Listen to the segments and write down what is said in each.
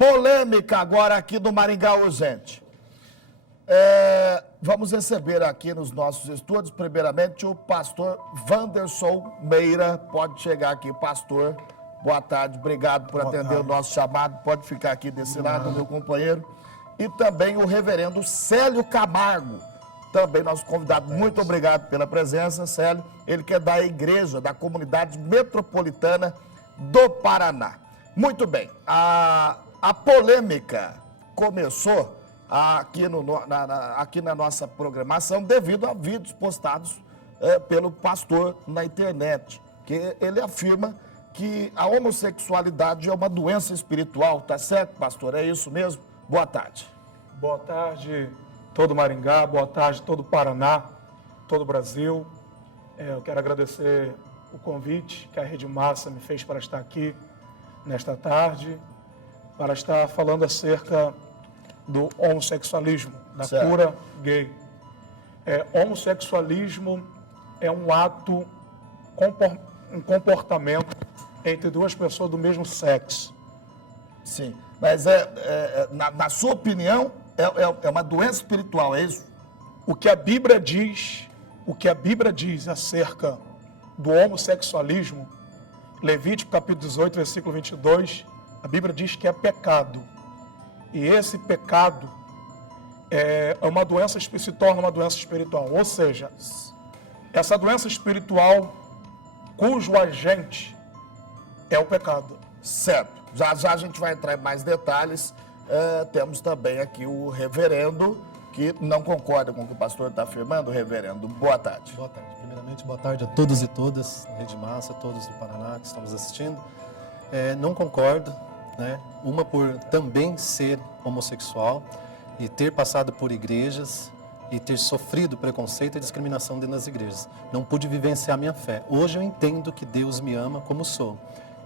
Polêmica agora aqui do Maringá Urgente. Vamos receber aqui nos nossos estúdios, primeiramente, o pastor Wanderson Meira. Pode chegar aqui, pastor. Boa tarde, obrigado por atender o nosso chamado. Pode ficar aqui desse lado, meu companheiro. E também o reverendo Célio Camargo, também nosso convidado. Muito obrigado pela presença, Célio. Ele que é da igreja, da comunidade metropolitana do Paraná. Muito bem, a polêmica começou aqui na nossa programação devido a vídeos postados pelo pastor na internet, que ele afirma que a homossexualidade é uma doença espiritual, tá certo, pastor? É isso mesmo? Boa tarde. Boa tarde, todo Maringá, boa tarde, todo Paraná, todo Brasil. Eu quero agradecer o convite que a Rede Massa me fez para estar aqui nesta tarde, para estar falando acerca do homossexualismo, da cura gay. Homossexualismo é um ato, um comportamento entre duas pessoas do mesmo sexo. Sim, mas na sua opinião, é uma doença espiritual, é isso? O que a Bíblia diz acerca do homossexualismo, Levítico capítulo 18, versículo 22, a Bíblia diz que é pecado. E esse pecado se torna uma doença espiritual. Ou seja, essa doença espiritual, cujo agente é o pecado. Certo. Já a gente vai entrar em mais detalhes. Temos também aqui o reverendo, que não concorda com o que o pastor está afirmando. Reverendo, boa tarde. Boa tarde. Primeiramente, boa tarde a todos e todas, Rede Massa, todos do Paraná que estamos assistindo. Não concordo, né? Uma por também ser homossexual e ter passado por igrejas e ter sofrido preconceito e discriminação dentro das igrejas. Não pude vivenciar minha fé. Hoje eu entendo que Deus me ama como sou.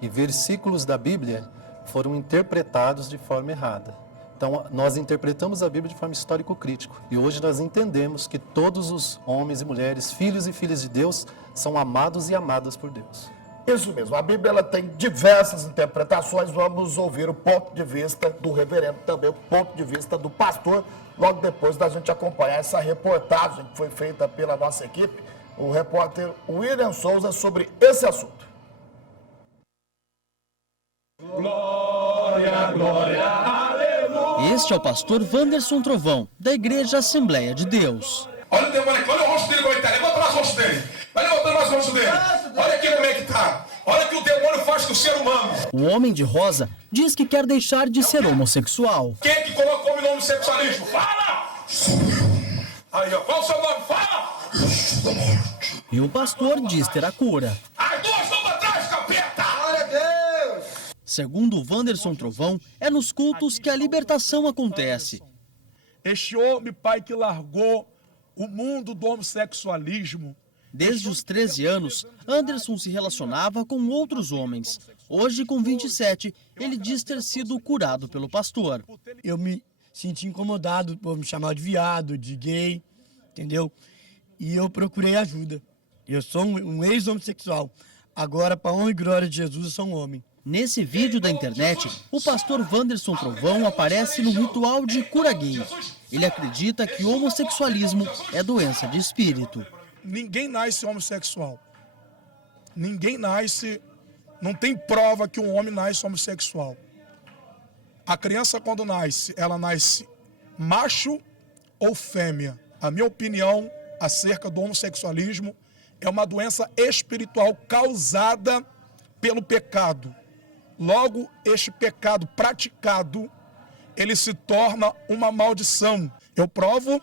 E versículos da Bíblia foram interpretados de forma errada. Então, nós interpretamos a Bíblia de forma histórico-crítico. E hoje nós entendemos que todos os homens e mulheres, filhos e filhas de Deus, são amados e amadas por Deus. Isso mesmo. A Bíblia ela tem diversas interpretações. Vamos ouvir o ponto de vista do reverendo, também o ponto de vista do pastor, logo depois da gente acompanhar essa reportagem que foi feita pela nossa equipe, o repórter William Souza, sobre esse assunto. Glória, glória, aleluia. Este é o pastor Wanderson Trovão, da Igreja Assembleia de Deus. Olha o demônio aqui, olha o rosto dele como ele está. Levanta mais o rosto dele. Vai levantando mais o rosto dele. Olha aqui como é que está. Olha o que o demônio faz com o ser humano. O homem de rosa diz que quer deixar de ser homossexual. Quem é que coloca o homem no homossexualismo? Fala! Aí, ó, qual o seu nome? Fala! E o pastor diz ter a cura. As duas vão atrás, capeta! Segundo o Wanderson Trovão, é nos cultos que a libertação acontece. Este homem, pai, que largou o mundo do homossexualismo. Desde os 13 anos, Anderson se relacionava com outros homens. Hoje, com 27, ele diz ter sido curado pelo pastor. Eu me senti incomodado por me chamar de viado, de gay, entendeu? E eu procurei ajuda. Eu sou um ex-homossexual. Agora, para a honra e glória de Jesus, eu sou um homem. Nesse vídeo da internet, o pastor Wanderson Trovão aparece no ritual de cura gay. Ele acredita que o homossexualismo é doença de espírito. Ninguém nasce homossexual. Ninguém nasce, não tem prova que um homem nasce homossexual. A criança quando nasce, ela nasce macho ou fêmea. A minha opinião acerca do homossexualismo é uma doença espiritual causada pelo pecado. Logo, este pecado praticado, ele se torna uma maldição. Eu provo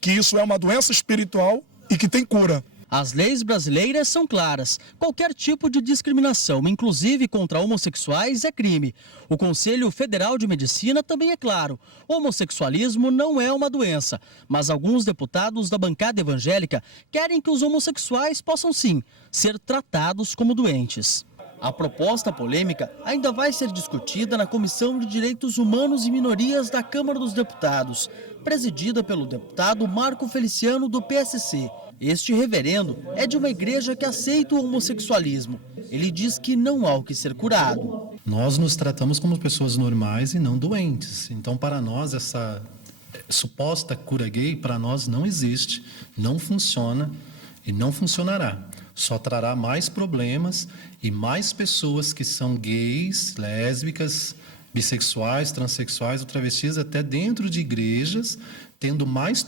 que isso é uma doença espiritual e que tem cura. As leis brasileiras são claras. Qualquer tipo de discriminação, inclusive contra homossexuais, é crime. O Conselho Federal de Medicina também é claro. O homossexualismo não é uma doença, mas alguns deputados da bancada evangélica querem que os homossexuais possam sim ser tratados como doentes. A proposta polêmica ainda vai ser discutida na Comissão de Direitos Humanos e Minorias da Câmara dos Deputados, presidida pelo deputado Marco Feliciano, do PSC. Este reverendo é de uma igreja que aceita o homossexualismo. Ele diz que não há o que ser curado. Nós nos tratamos como pessoas normais e não doentes. Então, para nós, essa suposta cura gay, para nós não existe, não funciona e não funcionará. Só trará mais problemas e mais pessoas que são gays, lésbicas, bissexuais, transexuais ou travestis, até dentro de igrejas, tendo mais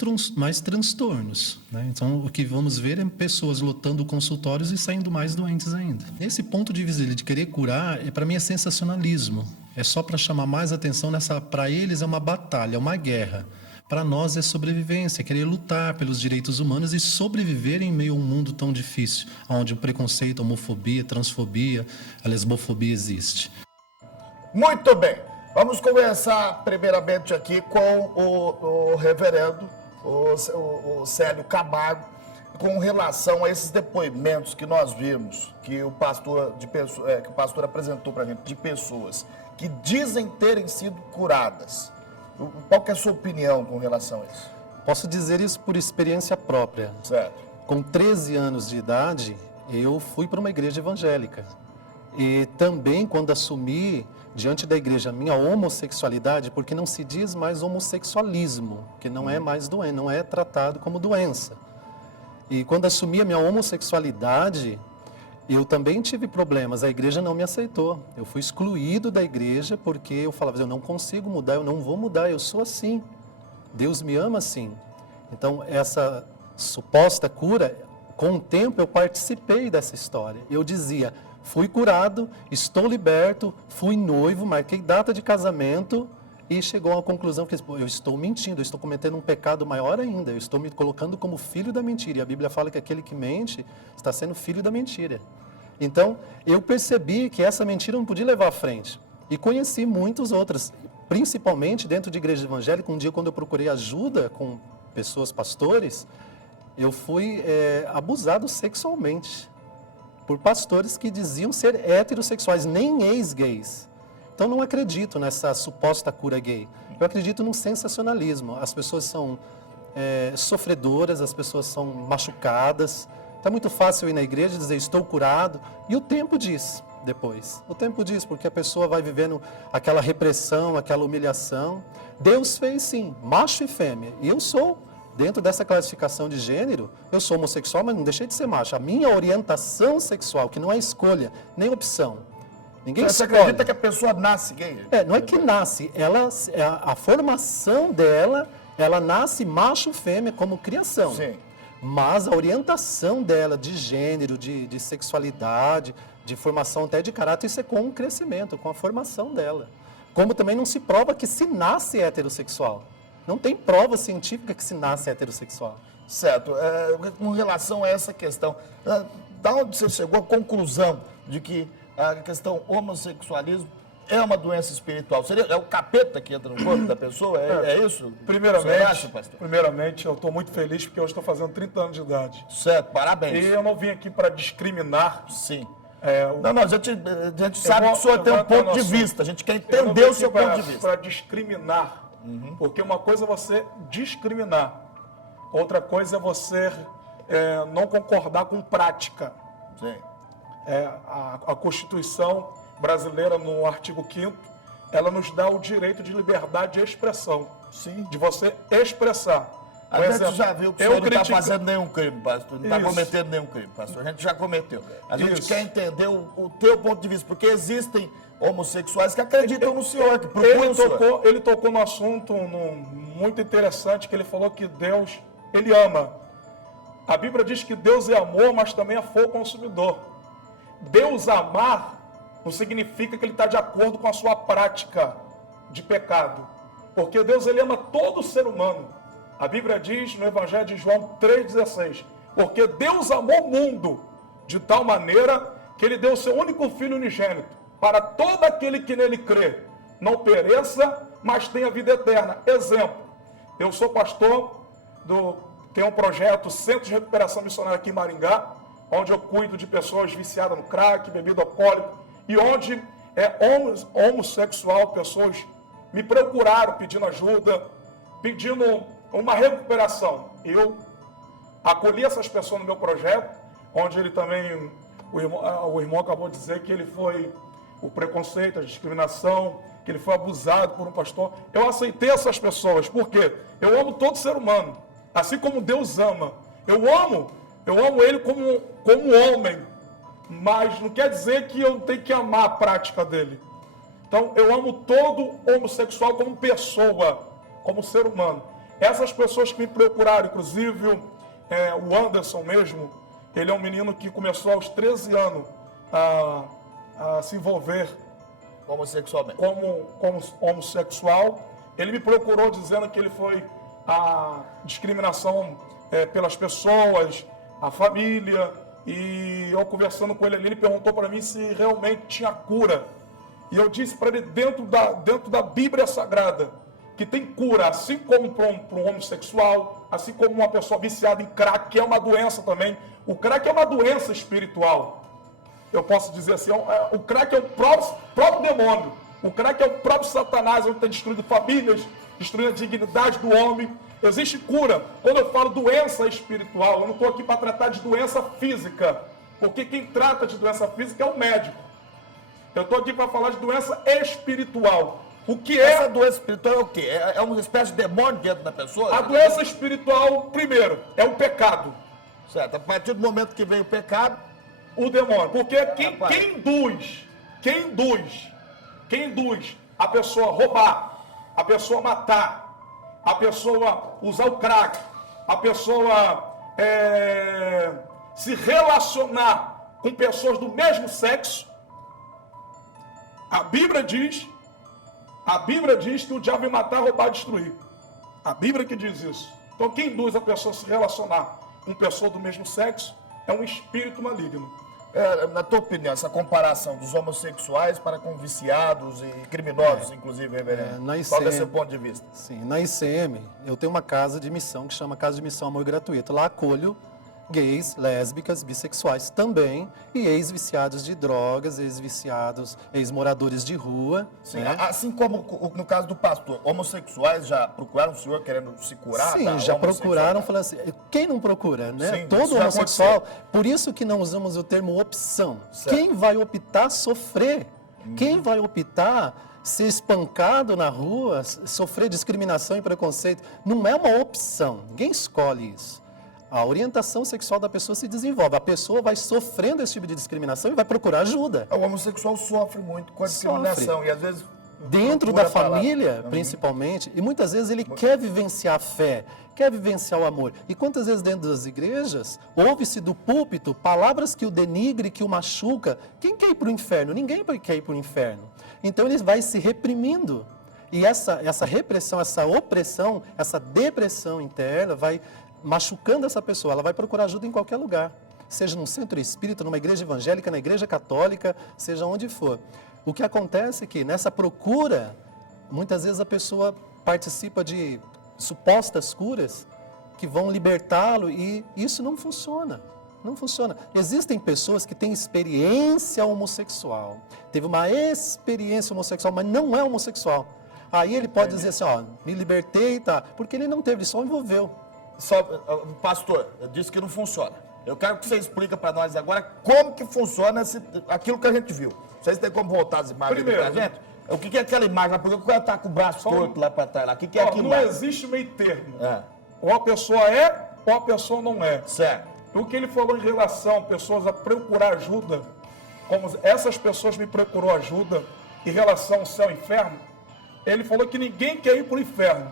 transtornos, né? Então, o que vamos ver é pessoas lotando consultórios e saindo mais doentes ainda. Esse ponto de vista de querer curar, para mim, é sensacionalismo. É só para chamar mais atenção para eles é uma batalha, é uma guerra. Para nós é sobrevivência, é querer lutar pelos direitos humanos e sobreviver em meio a um mundo tão difícil, onde o preconceito, a homofobia, a transfobia, a lesbofobia existe. Muito bem. Vamos conversar primeiramente aqui com o reverendo, o Célio Camargo, com relação a esses depoimentos que nós vimos, que o pastor apresentou para a gente, de pessoas que dizem terem sido curadas. Qual que é a sua opinião com relação a isso? Posso dizer isso por experiência própria. Certo. Com 13 anos de idade, eu fui para uma igreja evangélica. E também, quando assumi diante da igreja a minha homossexualidade, porque não se diz mais homossexualismo, que não é mais doença, não é tratado como doença. E quando assumi a minha homossexualidade, eu também tive problemas, a igreja não me aceitou. Eu fui excluído da igreja porque eu falava, eu não consigo mudar, eu não vou mudar, eu sou assim. Deus me ama assim. Então, essa suposta cura, com o tempo eu participei dessa história. Eu dizia, fui curado, estou liberto, fui noivo, marquei data de casamento e chegou à conclusão que eu estou mentindo, eu estou cometendo um pecado maior ainda, eu estou me colocando como filho da mentira. E a Bíblia fala que aquele que mente está sendo filho da mentira. Então, eu percebi que essa mentira não podia levar à frente. E conheci muitas outras, principalmente dentro de igreja evangélica. Um dia, quando eu procurei ajuda com pessoas, pastores, eu fui abusado sexualmente por pastores que diziam ser heterossexuais, nem ex-gays. Então, não acredito nessa suposta cura gay. Eu acredito num sensacionalismo. As pessoas são sofredoras, as pessoas são machucadas. Então, é muito fácil ir na igreja e dizer, estou curado. E o tempo diz depois. O tempo diz, porque a pessoa vai vivendo aquela repressão, aquela humilhação. Deus fez, sim, macho e fêmea. E eu sou, dentro dessa classificação de gênero, eu sou homossexual, mas não deixei de ser macho. A minha orientação sexual, que não é escolha, nem opção. Ninguém Você escolhe. acredita que a pessoa nasce gay? Não é que nasce, a formação dela, ela nasce macho e fêmea como criação. Sim. Mas a orientação dela de gênero, de sexualidade, de formação até de caráter, isso é com o crescimento, com a formação dela. Como também não se prova que se nasce heterossexual. Não tem prova científica que se nasce heterossexual. Certo. Com relação a essa questão, da onde você chegou à conclusão de que a questão homossexualismo é uma doença espiritual? É o capeta que entra no corpo da pessoa? É isso? Primeiramente, Você acha, pastor? primeiramente, eu estou muito feliz porque eu estou fazendo 30 anos de idade. Certo, parabéns. E eu não vim aqui para discriminar. Sim. O- Não, a gente sabe que o senhor tem um ponto de vista, a gente quer entender o seu ponto de vista. Para discriminar. Porque uma coisa é você discriminar, outra coisa é você não concordar com prática. Sim. A Constituição brasileira, no artigo 5º, ela nos dá o direito de liberdade de expressão. Sim. De você expressar. A Por gente exemplo, já viu que o eu senhor não está critico- fazendo nenhum crime, pastor. Não está Isso. cometendo nenhum crime, pastor. A gente já cometeu. A gente Isso. quer entender o teu ponto de vista, porque existem homossexuais que acreditam no senhor, que procuram o senhor. Ele tocou num assunto muito interessante, que ele falou que Deus, ele ama. A Bíblia diz que Deus é amor, mas também é fogo consumidor. Deus amar não significa que ele está de acordo com a sua prática de pecado. Porque Deus, ele ama todo ser humano. A Bíblia diz no Evangelho de João 3,16, porque Deus amou o mundo de tal maneira que ele deu o seu único Filho unigênito, para todo aquele que nele crê, não pereça, mas tenha vida eterna. Exemplo, eu sou pastor, tenho um projeto Centro de Recuperação Missionária aqui em Maringá, onde eu cuido de pessoas viciadas no crack, bebida alcoólica, e onde homossexual, pessoas me procuraram pedindo ajuda, pedindo uma recuperação. Eu acolhi essas pessoas no meu projeto, onde ele também, o irmão acabou de dizer que ele foi o preconceito, a discriminação, que ele foi abusado por um pastor. Eu aceitei essas pessoas, porque eu amo todo ser humano, assim como Deus ama. Eu amo ele como homem, mas não quer dizer que eu tenho que amar a prática dele. Então, eu amo todo homossexual como pessoa, como ser humano. Essas pessoas que me procuraram, inclusive o Anderson mesmo, ele é um menino que começou aos 13 anos a se envolver Homossexualmente. como homossexual. Ele me procurou dizendo que ele foi a discriminação pelas pessoas, a família, e eu conversando com ele ali, ele perguntou para mim se realmente tinha cura. E eu disse para ele, dentro da Bíblia Sagrada, que tem cura, assim como para um homossexual, assim como uma pessoa viciada em crack, que é uma doença também. O crack é uma doença espiritual. Eu posso dizer assim, o crack é o próprio demônio. O crack é o próprio Satanás, onde tem destruído famílias, destruindo a dignidade do homem. Existe cura. Quando eu falo doença espiritual, eu não estou aqui para tratar de doença física, porque quem trata de doença física é o médico. Eu estou aqui para falar de doença espiritual. O que é? Essa doença espiritual é o quê? É uma espécie de demônio dentro da pessoa? A doença espiritual, primeiro, é o pecado. Certo. A partir do momento que veio o pecado, O demônio. Porque quem induz a pessoa roubar, a pessoa matar, a pessoa usar o crack, a pessoa se relacionar com pessoas do mesmo sexo, a Bíblia diz que o diabo vai matar, roubar e destruir. A Bíblia que diz isso. Então quem induz a pessoa a se relacionar com pessoa do mesmo sexo é um espírito maligno. na tua opinião, essa comparação dos homossexuais para com viciados e criminosos, inclusive, reverendo? Na Qual é o ICM, seu ponto de vista? Sim, na ICM eu tenho uma casa de missão que chama Casa de Missão Amor Gratuito. Lá acolho gays, lésbicas, bissexuais também, e ex-viciados de drogas, ex-viciados, ex-moradores de rua. Sim, né? assim como no caso do pastor, homossexuais já procuraram o senhor querendo se curar? Sim, da já procuraram, homossexualidade? falando assim, quem não procura, né? Sim, isso Todo já homossexual, aconteceu. por isso que não usamos o termo opção. Certo. Quem vai optar sofrer? Quem vai optar ser espancado na rua, sofrer discriminação e preconceito? Não é uma opção, ninguém escolhe isso. A orientação sexual da pessoa se desenvolve, a pessoa vai sofrendo esse tipo de discriminação e vai procurar ajuda. O homossexual sofre muito com a discriminação e às vezes... Dentro procura da falar. família, principalmente, e muitas vezes ele quer vivenciar a fé, quer vivenciar o amor. E quantas vezes dentro das igrejas, ouve-se do púlpito palavras que o denigre, que o machuca. Quem quer ir para o inferno? Ninguém quer ir para o inferno. Então ele vai se reprimindo. E essa repressão, essa opressão, essa depressão interna vai machucando essa pessoa. Ela vai procurar ajuda em qualquer lugar. Seja num centro espírita, numa igreja evangélica, na igreja católica, seja onde for. O que acontece é que nessa procura, muitas vezes a pessoa participa de supostas curas que vão libertá-lo e isso não funciona. Não funciona. Existem pessoas que têm experiência homossexual, teve uma experiência homossexual, mas não é homossexual. Aí ele pode dizer assim, ó, me libertei, tá? Porque ele não teve, ele só envolveu. Pastor, eu disse que não funciona. Eu quero que você explique para nós agora como que funciona aquilo que a gente viu. Vocês têm como voltar as imagens Primeiro, pra gente? O que é aquela imagem? Por que o cara tá com o braço torto lá para trás? Lá? O que é Ó, aquilo não lá? existe meio termo. É. Ou a pessoa é, ou a pessoa não é. Certo. O que ele falou em relação a pessoas a procurar ajuda, como essas pessoas me procurou ajuda em relação ao céu e inferno, ele falou que ninguém quer ir para o inferno.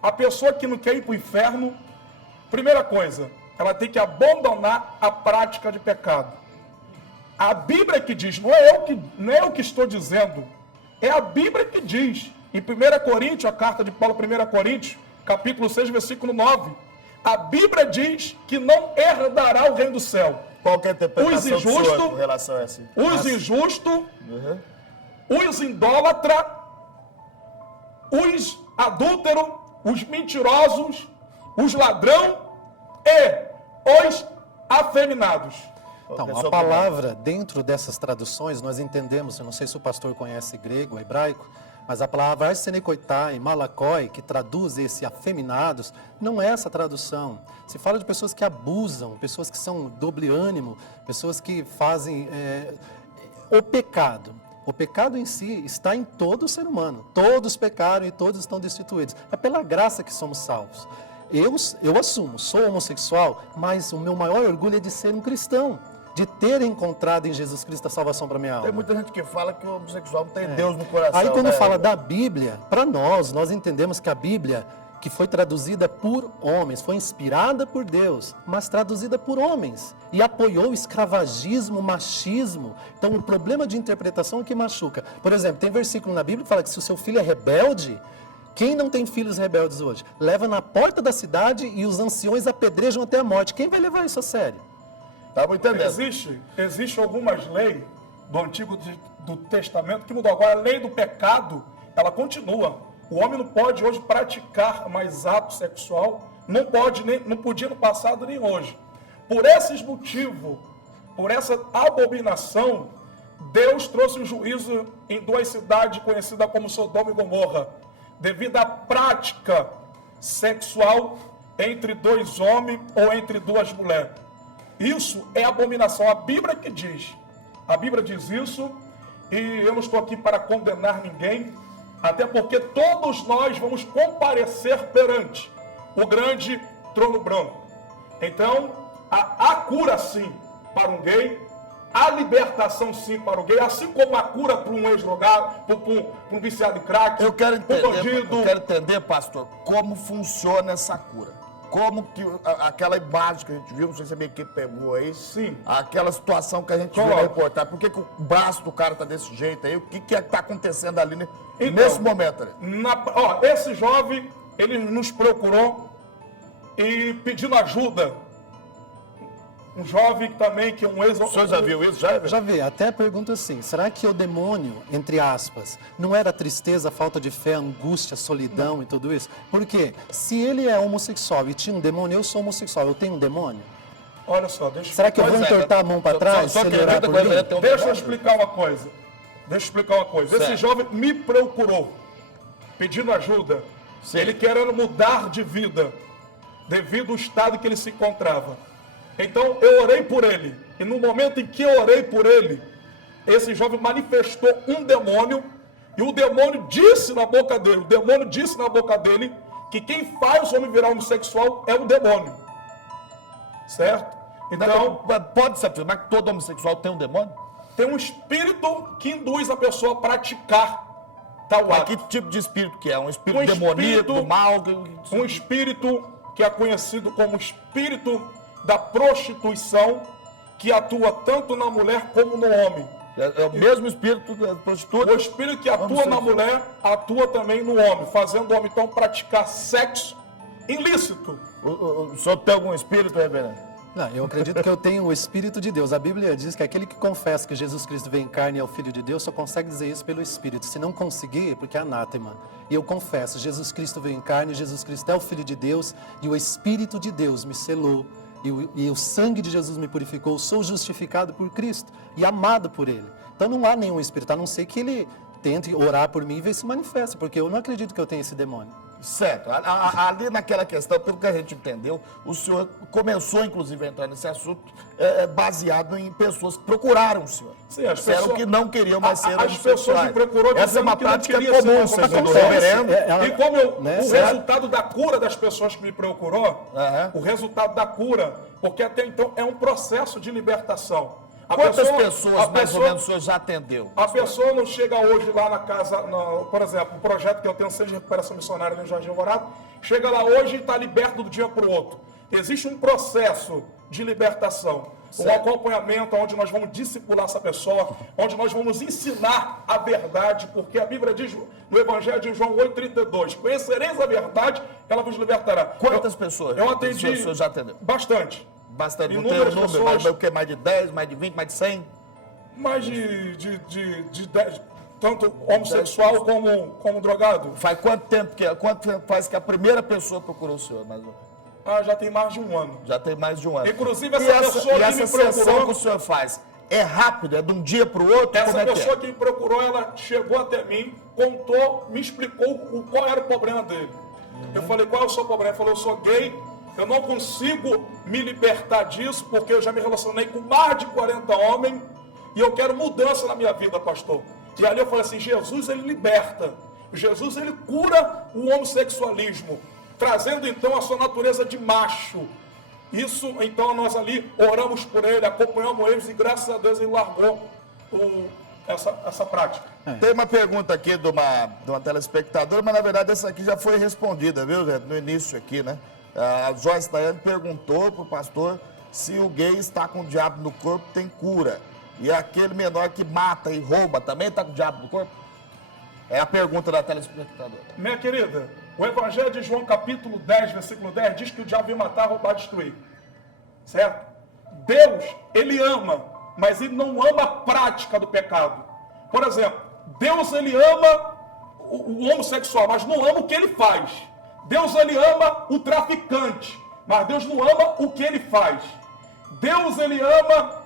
A pessoa que não quer ir para o inferno, primeira coisa, ela tem que abandonar a prática de pecado. A Bíblia que diz, não é eu que estou dizendo, é a Bíblia que diz. Em 1 Coríntios, a carta de Paulo, 1 Coríntios, capítulo 6, versículo 9, a Bíblia diz que não herdará o reino do céu. Qual que é a interpretação Os do senhor injustos, com relação a essa? os injustos, Uhum. os idólatras, os adúlteros, os mentirosos, os ladrão e os afeminados. Então, Qual é a sua palavra, dentro dessas traduções, nós entendemos, eu não sei se o pastor conhece grego, hebraico, mas a palavra arsenekoitai, malakoi, que traduz esse afeminados, não é essa tradução. Se fala de pessoas que abusam, pessoas que são doble ânimo, pessoas que fazem o pecado. O pecado em si está em todo ser humano. Todos pecaram e todos estão destituídos. É pela graça que somos salvos. Eu assumo, sou homossexual, mas o meu maior orgulho é de ser um cristão, de ter encontrado em Jesus Cristo a salvação para minha alma. Tem muita gente que fala que o homossexual não tem Deus no coração. Aí quando né? fala da Bíblia, para nós entendemos que a Bíblia, que foi traduzida por homens, foi inspirada por Deus, mas traduzida por homens. E apoiou o escravagismo, o machismo. Então o problema de interpretação é que machuca. Por exemplo, tem versículo na Bíblia que fala que se o seu filho é rebelde, quem não tem filhos rebeldes hoje? Leva na porta da cidade e os anciões apedrejam até a morte. Quem vai levar isso a sério? Estamos entendendo. Existe algumas leis do Antigo do Testamento que mudou. Agora, a lei do pecado, ela continua. O homem não pode hoje praticar mais ato sexual, não podia no passado nem hoje. Por esses motivos, por essa abominação, Deus trouxe o juízo em 2 cidades conhecidas como Sodoma e Gomorra, devido à prática sexual entre 2 homens ou entre 2 mulheres. Isso é abominação. A Bíblia que diz. A Bíblia diz isso e eu não estou aqui para condenar ninguém, até porque todos nós vamos comparecer perante o grande trono branco. Então, há cura sim para um gay, há libertação sim para o gay, assim como a cura para um ex-drogado, para um viciado em crack, Eu quero bandido. entender, pastor, como funciona essa cura. Como que aquela imagem que a gente viu, não sei se a minha equipe pegou aí. Sim. Aquela situação que a gente viu na reportagem. Por que o braço do cara tá desse jeito aí? O que que tá acontecendo ali nesse momento ali? Esse jovem, ele nos procurou e pedindo ajuda. Um jovem também que é um ex... O senhor já viu isso? Já vê, até pergunto assim, será que o demônio, entre aspas, não era tristeza, falta de fé, angústia, solidão e tudo isso? Porque se ele é homossexual e tinha um demônio, eu sou homossexual, eu tenho um demônio? Olha só, deixa Será que eu vou Pois é, entortar a mão para trás se ele orar por mim? Deixa eu explicar uma coisa. Esse jovem me procurou, pedindo ajuda. Ele querendo mudar de vida, devido ao estado que ele se encontrava. Então, eu orei por ele. E no momento em que eu orei por ele, esse jovem manifestou um demônio. E o demônio disse na boca dele, que quem faz o homem virar homossexual é o demônio. Certo? Então, pode se afirmar que todo homossexual tem um demônio? tem um espírito que induz a pessoa a praticar tal Mas ato. que tipo de espírito que é? Um espírito demoníaco, do mal? Um espírito que é conhecido como espírito da prostituição, que atua tanto na mulher como no homem. É o mesmo espírito da prostituta? O espírito que atua na mulher, atua também no homem, fazendo o homem então praticar sexo ilícito. O senhor tem algum espírito, reverendo? Não, eu acredito que eu tenho o Espírito de Deus. A Bíblia diz que aquele que confessa que Jesus Cristo veio em carne e é o Filho de Deus só consegue dizer isso pelo Espírito. Se não conseguir, é porque é anátema. E eu confesso, Jesus Cristo veio em carne, Jesus Cristo é o Filho de Deus e o Espírito de Deus me selou. E o sangue de Jesus me purificou. Sou justificado por Cristo e amado por Ele. Então não há nenhum espírito, a não ser que Ele tente orar por mim e ver se manifesta, porque eu não acredito que eu tenha esse demônio. Certo. Ali naquela questão, pelo que a gente entendeu, o senhor começou, inclusive, a entrar nesse assunto baseado em pessoas que procuraram o senhor. Sim, as Disseram pessoas- que não queriam mais ser As pessoas me procurou Essa é uma dizendo que não prática queria ser comum, mais segundo o homossexual. reverendo. E como né, o certo? resultado da cura das pessoas que me procurou, Aham. o resultado da cura, porque até então é um processo de libertação. Quantas pessoas, mais ou menos, o senhor já atendeu? A pessoa não chega hoje lá na casa, por exemplo, o projeto que eu tenho, Centro de Recuperação Missionária no Jardim Alvorada, chega lá hoje e está liberto do dia para o outro. Existe um processo de libertação, um acompanhamento onde nós vamos discipular essa pessoa, onde nós vamos ensinar a verdade, porque a Bíblia diz no Evangelho de João 8,32, conhecereis a verdade, ela vos libertará. Quantas pessoas Eu atendi o senhor já atendeu? Bastante. Bastante. Não tem o Inúmeras número, pessoas. mas o quê? Mais de 10, mais de 20, mais de 100? Mais de 10, tanto homossexual como drogado. Faz quanto tempo faz que a primeira pessoa procurou o senhor? Mais ou menos? Já tem mais de um ano. Já tem mais de um ano. Inclusive, E essa pessoa que essa me sessão procurou- que o senhor faz é rápido? É de um dia para o outro? Como Essa é que pessoa é? que me procurou, ela chegou até mim, contou, me explicou qual era o problema dele. Eu falei, qual é o seu problema? Ele falou, eu sou gay, eu não consigo me libertar disso, porque eu já me relacionei com mais de 40 homens, e eu quero mudança na minha vida, pastor. E ali eu falei assim, Jesus, ele liberta. Jesus, ele cura o homossexualismo, trazendo então a sua natureza de macho. Isso, então, nós ali oramos por ele, acompanhamos eles e graças a Deus ele largou essa prática. Tem uma pergunta aqui de uma telespectadora, mas na verdade essa aqui já foi respondida, viu, Zé? No início aqui, né? A Joyce Daiane perguntou para o pastor se o gay está com o diabo no corpo, tem cura. E aquele menor que mata e rouba também está com o diabo no corpo? É a pergunta da telespectadora. Minha querida, o Evangelho de João, capítulo 10, versículo 10, diz que o diabo veio matar, roubar, destruir. Certo? Deus, ele ama, mas ele não ama a prática do pecado. Por exemplo, Deus, ele ama o homossexual, mas não ama o que ele faz. Deus, ele ama o traficante, mas Deus não ama o que ele faz. Deus, ele ama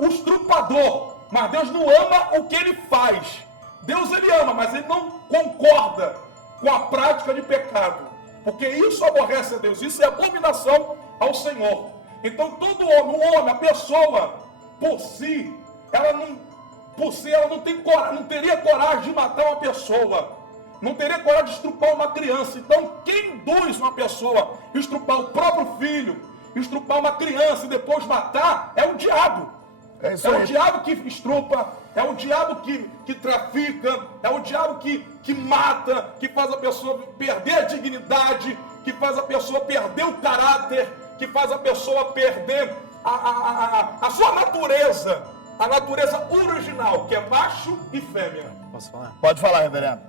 o estrupador, mas Deus não ama o que ele faz. Deus, ele ama, mas ele não concorda com a prática de pecado, porque isso aborrece a Deus, isso é abominação ao Senhor. Então todo homem, a pessoa, por si, ela não teria coragem de matar uma pessoa, não teria coragem de estrupar uma criança. Então quem induz uma pessoa a estrupar o próprio filho, estrupar uma criança e depois matar, é o diabo. É o diabo que estrupa, é o diabo que trafica, é o diabo que mata, que faz a pessoa perder a dignidade, que faz a pessoa perder o caráter, que faz a pessoa perder a sua natureza, a natureza original, que é macho e fêmea. Posso falar? Pode falar, reverendo.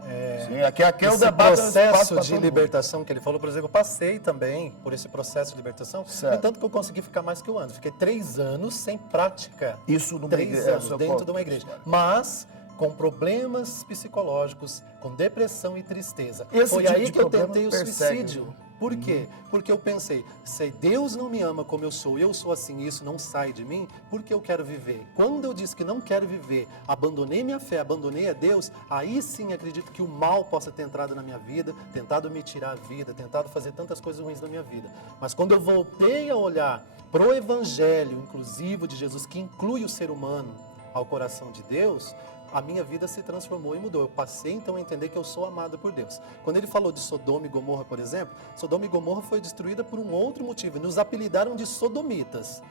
Sim, aqui é o Esse debate. processo de libertação que ele falou, por exemplo, eu passei também por esse processo de libertação, Certo. no tanto que eu consegui ficar mais que um ano. Fiquei 3 anos sem prática. Isso numa 3 igreja, anos seu dentro ponto. de uma igreja. Mas com problemas psicológicos, com depressão e tristeza. Esse Foi tipo aí de que eu problema tentei o persegue. suicídio. Por quê? Porque eu pensei, se Deus não me ama como eu sou assim, e isso não sai de mim, por que eu quero viver? Quando eu disse que não quero viver, abandonei minha fé, abandonei a Deus, aí sim acredito que o mal possa ter entrado na minha vida, tentado me tirar a vida, tentado fazer tantas coisas ruins na minha vida. Mas quando eu voltei a olhar pro Evangelho inclusivo de Jesus, que inclui o ser humano ao coração de Deus, a minha vida se transformou e mudou. Eu passei então a entender que eu sou amado por Deus. Quando ele falou de Sodoma e Gomorra, por exemplo, Sodoma e Gomorra foi destruída por um outro motivo. Nos apelidaram de sodomitas.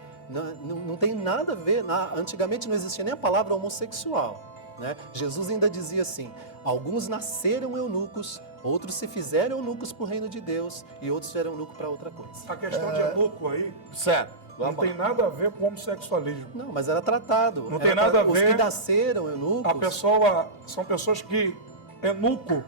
Não tem nada a ver, antigamente não existia nem a palavra homossexual. Né? Jesus ainda dizia assim, alguns nasceram eunucos, outros se fizeram eunucos para o reino de Deus e outros eram eunucos para outra coisa. A questão de eunuco aí Certo. não tem nada a ver com homossexualismo. Não, mas era tratado. Não Era tem nada a Os ver. que nasceram eunucos... São pessoas que, eunuco,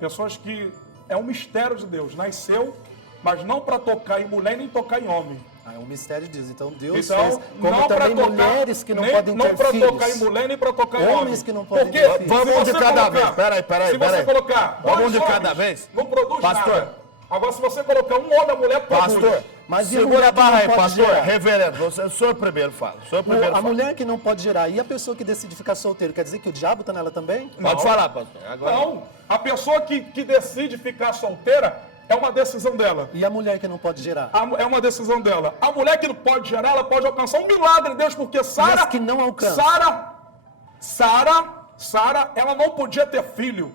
pessoas que é um mistério de Deus, nasceu, mas não para tocar em mulher nem tocar em homem. É um mistério de Deus. Então Deus Então, fez, como não também pra tocar, mulheres que não nem, podem não ter para filhos. tocar em mulher nem para tocar em homem. Homens que não podem Porque ter filhos. Vamos se um de você cada colocar- vez. Peraí. Se você colocar Vamos dois de cada homens, vez. não produz Pastor. nada. Agora, se você colocar um homem, a mulher produz. Pastor, Mas e a segura mulher a que barra não aí, pode pastor. gerar? Reverendo, o senhor primeiro fala. O senhor primeiro A fala. mulher que não pode gerar e a pessoa que decide ficar solteiro, quer dizer que o diabo está nela também? Pode falar, pastor. Agora. Não, a pessoa que decide ficar solteira é uma decisão dela. E a mulher que não pode gerar? É uma decisão dela. A mulher que não pode gerar, ela pode alcançar um milagre de Deus, porque Sara... Mas que não alcança. Sara, ela não podia ter filho.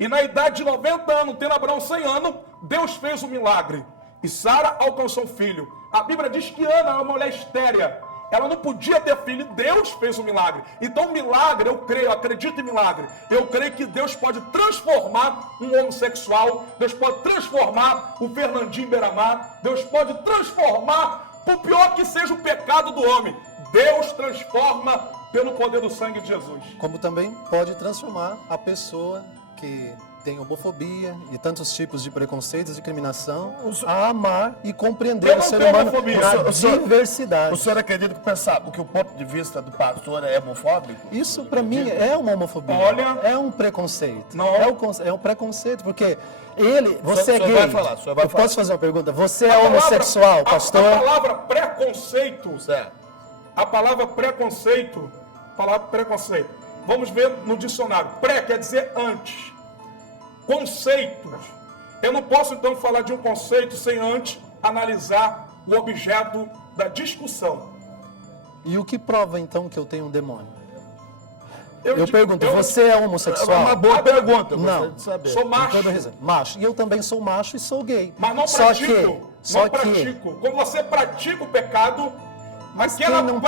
E na idade de 90 anos, tendo Abraão 100 anos, Deus fez um milagre. E Sara alcançou um filho. A Bíblia diz que Ana é uma mulher estéria. Ela não podia ter filho, Deus fez um milagre. Então milagre, eu creio, eu acredito em milagre. Eu creio que Deus pode transformar um homossexual, Deus pode transformar o Fernandinho Beiramar, Deus pode transformar, por pior que seja o pecado do homem, Deus transforma pelo poder do sangue de Jesus. Como também pode transformar a pessoa que tem homofobia e tantos tipos de preconceitos e discriminação a amar e compreender Eu o não ser tenho humano homofobia. na O senhor- diversidade. O senhor acredita que o ponto de vista do pastor é homofóbico? Isso para mim é uma homofobia. Olha- é um preconceito. Não. É um preconceito, porque você O senhor é gay. vai falar, o senhor vai Eu falar. posso fazer uma pergunta? Você A é palavra- homossexual, a pastor? palavra preconceito, Certo. a palavra preconceito, vamos ver no dicionário. Pré quer dizer antes. Conceitos. Eu não posso então falar de um conceito sem antes analisar o objeto da discussão. E o que prova então que eu tenho um demônio? Eu pergunto, você é É homossexual? uma boa pergunta, eu Não. gostaria de saber. Sou macho. Macho. E eu também sou macho e sou gay. Mas não Só pratico. Só não pratico. Quando você pratica o pecado, Mas aquela quem não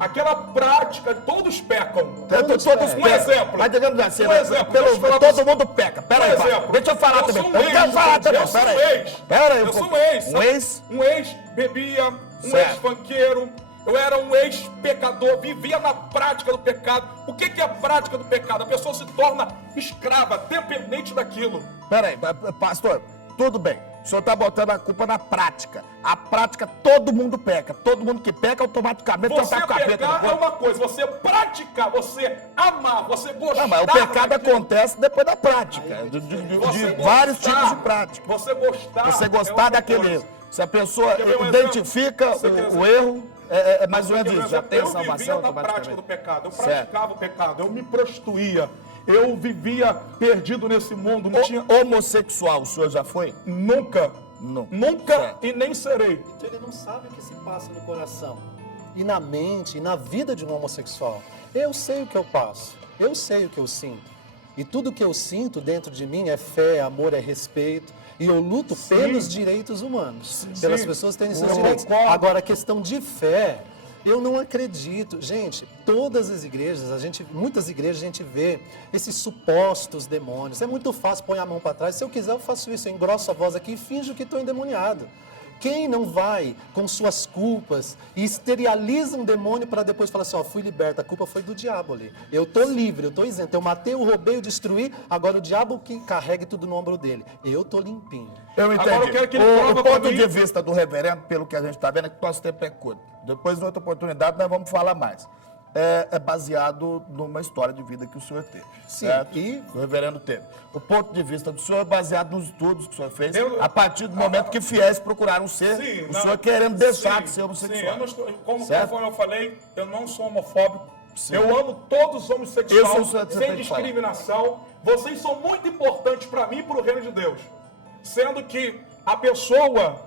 aquela prática, todos pecam. Todos Todos pecam. Um exemplo. Mas digamos assim, Um exemplo, deixa eu falar todo mundo peca. Pera aí, Um pai. exemplo. Deixa eu falar Eu também. sou um Eu quero ex, falar eu também. sou Pera um aí. ex. Pera aí. Eu sou um ex. Um ex? Um ex bebia, um Certo. ex-funkeiro. Eu era um ex-pecador, vivia na prática do pecado. O que é a prática do pecado? A pessoa se torna escrava, dependente daquilo. Pera aí, pastor, tudo bem. O senhor está botando a culpa na prática. A prática, todo mundo peca. Todo mundo que peca, automaticamente Você tá com o capeta. pecar é depois. uma coisa, você praticar, você amar, você gostar. Não, mas o pecado daquilo, acontece depois da prática. De você vários gostar, tipos de prática. Você gostar. Você é gostar outra daquele coisa. erro. Se a pessoa Quer ver um identifica exemplo? Você quer o erro, é mais ou menos Por isso. Já exemplo, tem eu vivia salvação na prática do automaticamente. pecado, eu Certo. praticava o pecado, eu me prostituía, eu vivia perdido nesse mundo, não tinha Homossexual, o senhor já foi? nunca, Não. nunca Certo. e nem serei. Ele não sabe o que se passa no coração e na mente e na vida de um homossexual. Eu sei o que eu passo, eu sei o que eu sinto. E tudo que eu sinto dentro de mim é fé, amor, é respeito. E eu luto pelos direitos humanos, pelas pessoas terem seus Eu direitos. concordo. Agora, a questão de fé, eu não acredito. Gente, todas as igrejas, muitas igrejas a gente vê esses supostos demônios. É muito fácil, põe a mão para trás. Se eu quiser, eu faço isso, eu engrosso a voz aqui e finjo que estou endemoniado. Quem não vai com suas culpas e exterioriza um demônio para depois falar assim, ó, fui liberto, a culpa foi do diabo ali. Eu tô livre, eu tô isento, eu matei, eu roubei, eu destruí, agora o diabo que carregue tudo no ombro dele. Eu tô limpinho. Eu entendi. Agora eu quero que ele o prova pra ponto mim- de vista do reverendo, pelo que a gente está vendo, é que o nosso tempo é curto. Depois, em outra oportunidade, nós vamos falar mais. É baseado numa história de vida que o senhor teve. Sim. Certo? E o reverendo teve. O ponto de vista do senhor é baseado nos estudos que o senhor fez, Eu- a partir do momento que fiéis procuraram ser, Sim, o não. senhor querendo deixar Sim, de ser homossexual. Sim, eu não estou, Certo? conforme eu falei, eu não sou homofóbico. Sim. Eu amo todos os homossexuais, Isso você tem sem que falar. discriminação. Vocês são muito importantes para mim e para o reino de Deus. Sendo que a pessoa,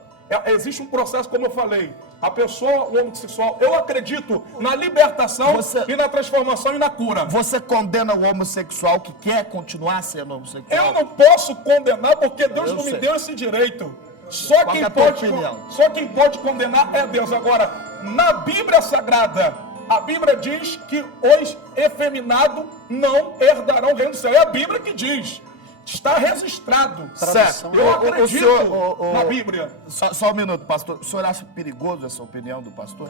existe um processo, como eu falei, a pessoa, o homossexual, eu acredito na libertação Você- e na transformação e na cura. Você condena o homossexual que quer continuar sendo homossexual? Eu não posso condenar porque Deus Eu não me sei. deu esse direito. Só Qual quem, é a tua pode, opinião? só quem pode condenar é Deus. Agora, na Bíblia Sagrada, a Bíblia diz que os efeminados não herdarão o reino do céu. É a Bíblia que diz. Está registrado. Certo. Eu O acredito senhor, na Bíblia. Só um minuto, pastor. O senhor acha perigoso essa opinião do pastor?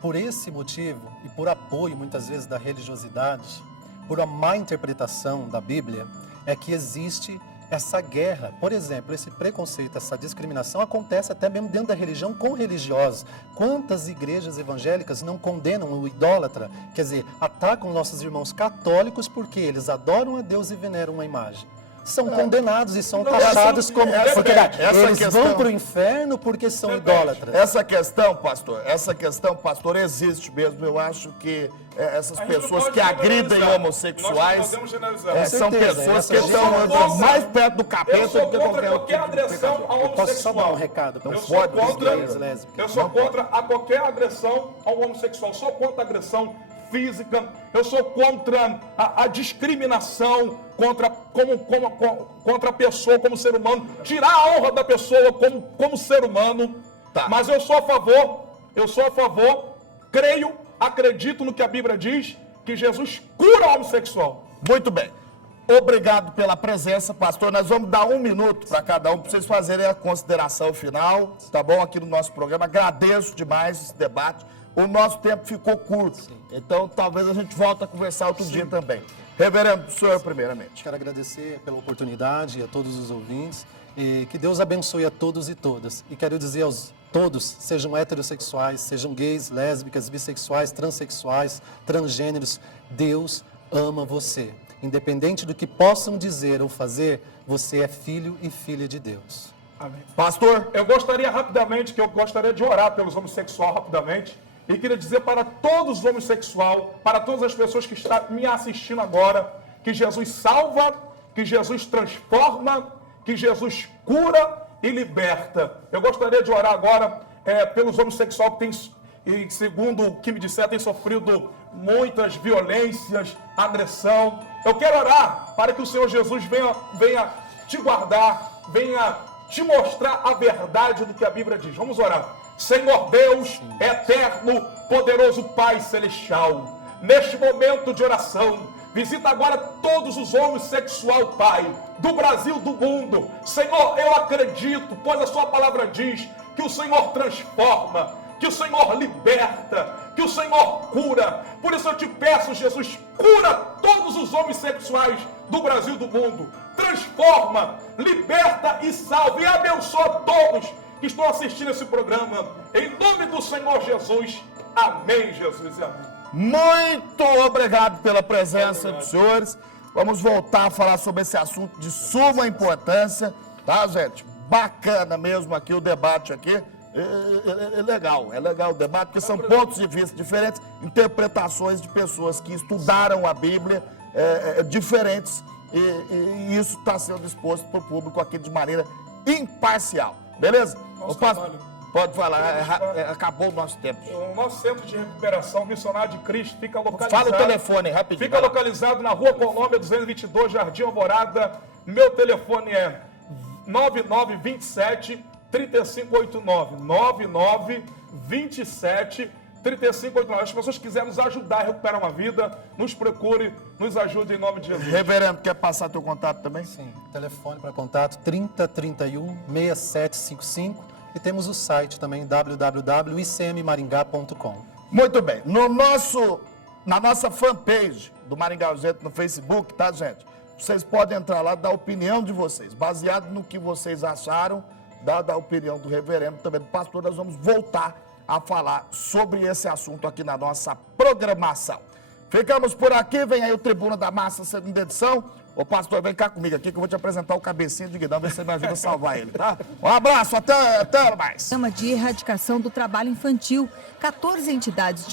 Por esse motivo e por apoio muitas vezes da religiosidade, por uma má interpretação da Bíblia, é que existe essa guerra. Por exemplo, esse preconceito, essa discriminação acontece até mesmo dentro da religião com religiosos. Quantas igrejas evangélicas não condenam o idólatra? Quer dizer, atacam nossos irmãos católicos porque eles adoram a Deus e veneram uma imagem. São condenados e são taxados como... Porque eles questão- vão para o inferno porque são Verdade. idólatras. Essa questão, pastor, existe mesmo. Eu acho que essas A gente não pessoas pode que agridem generalizar. Nós homossexuais não podemos generalizar. são Com certeza, pessoas que essa estão geração- mais perto do Eu capeta sou do que contra qualquer qualquer outro tipo de agressão ao pecador. homossexual. Posso só dar um recado? Eu Não sou pode, contra, gays, lésbicas. eu sou contra a qualquer agressão ao homossexual. Sou contra a agressão física. Eu sou contra a discriminação contra a pessoa como ser humano. Tirar a honra da pessoa como ser humano. Tá. Mas eu sou a favor, creio, acredito no que a Bíblia diz, que Jesus cura o homossexual. Muito bem. Obrigado pela presença, pastor. Nós vamos dar 1 minuto para cada um, para vocês fazerem a consideração final, tá bom? Aqui no nosso programa. Agradeço demais esse debate. O nosso tempo ficou curto, então talvez a gente volte a conversar outro dia também. Reverendo, o senhor primeiramente. Quero agradecer pela oportunidade a todos os ouvintes e que Deus abençoe a todos e todas. E quero dizer aos todos, sejam heterossexuais, sejam gays, lésbicas, bissexuais, transexuais, transgêneros, Deus ama você. Independente do que possam dizer ou fazer, você é filho e filha de Deus. Amém. Pastor, Eu gostaria de orar pelos homossexuais rapidamente. E queria dizer para todos os homossexuais, para todas as pessoas que estão me assistindo agora, que Jesus salva, que Jesus transforma, que Jesus cura e liberta. Eu gostaria de orar agora pelos homossexuais que têm, e segundo o que me disseram, têm sofrido muitas violências, agressão. Eu quero orar para que o Senhor Jesus venha te guardar, venha te mostrar a verdade do que a Bíblia diz. Vamos orar. Senhor Deus, eterno, poderoso Pai Celestial, neste momento de oração, visita agora todos os homossexuais, Pai, do Brasil, do mundo. Senhor, eu acredito, pois a sua palavra diz que o Senhor transforma, que o Senhor liberta, que o Senhor cura. Por isso eu te peço, Jesus, cura todos os homossexuais do Brasil, do mundo. Transforma, liberta e salva e abençoa todos que estão assistindo esse programa. Em nome do Senhor Jesus. Amém, Jesus, e amém. Muito obrigado pela presença dos senhores. Vamos voltar a falar sobre esse assunto de suma importância, tá, gente? Bacana mesmo aqui o debate aqui. É legal o debate, porque são pontos de vista diferentes, interpretações de pessoas que estudaram a Bíblia diferentes, e isso está sendo exposto para o público aqui de maneira imparcial, beleza? Pode falar, acabou o nosso tempo. O nosso centro de recuperação missionário de Cristo fica localizado... Fala o telefone rapidinho. Fica localizado na Rua Colômbia 222, Jardim Alvorada. Meu telefone é 9927 3589. 9927 3589. As pessoas que quiserem nos ajudar a recuperar uma vida, nos procure, nos ajude em nome de Jesus. Reverendo, quer passar teu contato também? Sim, telefone para contato 3031 6755 e temos o site também www.icmmaringá.com. Muito bem. Na nossa fanpage do Maringá Urgente no Facebook, tá, gente? Vocês podem entrar lá e dar a opinião de vocês. Baseado no que vocês acharam, da opinião do reverendo, também do pastor, nós vamos voltar a falar sobre esse assunto aqui na nossa programação. Ficamos por aqui, vem aí o Tribuna da Massa, segunda edição. Ô pastor, vem cá comigo aqui que eu vou te apresentar o cabecinho de Guidão, ver se você me ajuda a salvar ele, tá? Um abraço, até mais. Programa de erradicação do trabalho infantil. 14 entidades de